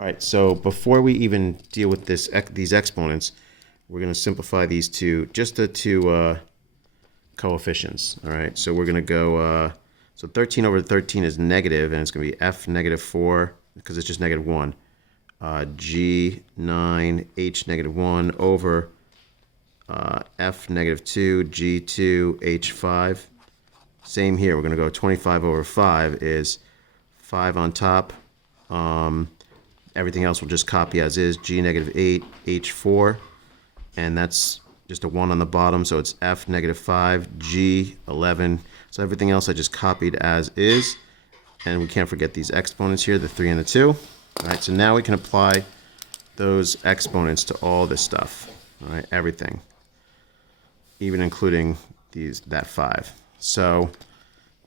All right, so before we even deal with these exponents, we're going to simplify these to just the two coefficients. All right, so we're going to go, so 13 over 13 is negative, and it's going to be f negative 4, because it's just negative 1, g9, h negative 1 over f negative 2, g2, h5. Same here, we're going to go 25 over 5 is 5 on top. Everything else will just copy as is, g negative 8, h4, and that's just a 1 on the bottom, so it's f negative 5, g 11. So everything else I just copied as is, and we can't forget these exponents here, the 3 and the 2. All right, so now we can apply those exponents to all this stuff, all right, everything, even including that 5. So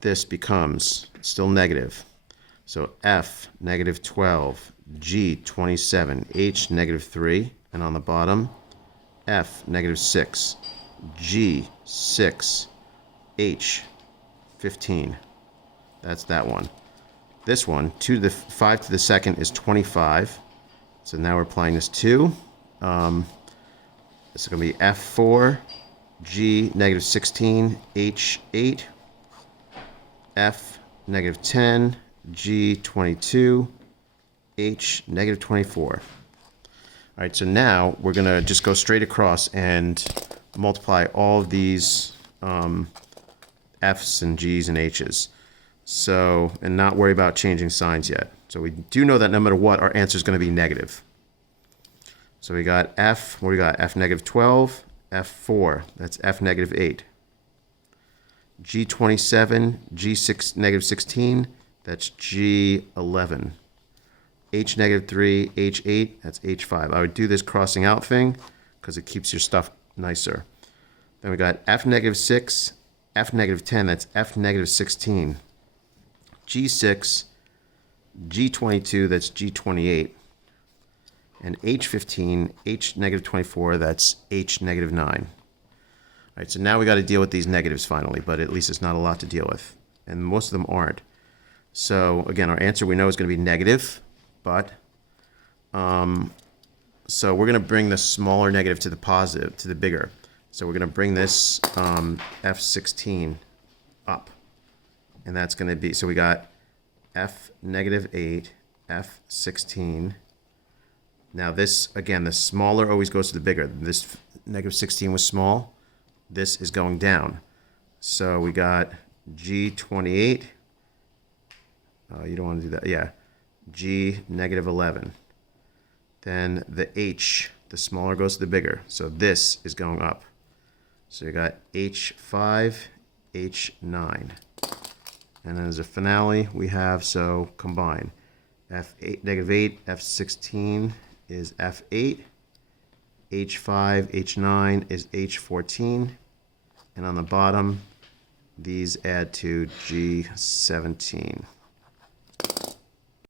this becomes still negative. So f negative 12, g 27, h negative 3, and on the bottom, f negative 6, g 6, h 15. That's that one. This one, 5 to the second is 25. So now we're applying this to. This is going to be f4, g negative 16, h 8, f negative 10, g 22, h negative 24. All right, so now we're going to just go straight across and multiply all of these f's and g's and h's. So, and not worry about changing signs yet. So we do know that no matter what, our answer is going to be negative. So we got f, what do we got? F negative 12, f4, that's f negative 8. G27, G6 negative 16, that's G11. H negative 3, H8, that's H5. I would do this crossing out thing because it keeps your stuff nicer. Then we got F negative 6, F negative 10, that's F negative 16. G6, G22, that's G28. And H15, H negative 24, that's H negative 9. All right, so now we got to deal with these negatives finally, but at least it's not a lot to deal with. And most of them aren't. So again, our answer we know is going to be negative, but so we're going to bring the smaller negative to the positive, to the bigger. So we're going to bring this F16 up. And that's going to be, so we got F negative 8, F16. Now this, again, the smaller always goes to the bigger. This negative 16 was small. This is going down. So we got G28. You don't want to do that. Yeah. G negative 11. Then the H, the smaller goes to the bigger. So this is going up. So you got H5, H9. And then as a finale, we have, so combine. F8, negative 8, F16 is F8. H5, H9 is H14. And on the bottom, these add to G17.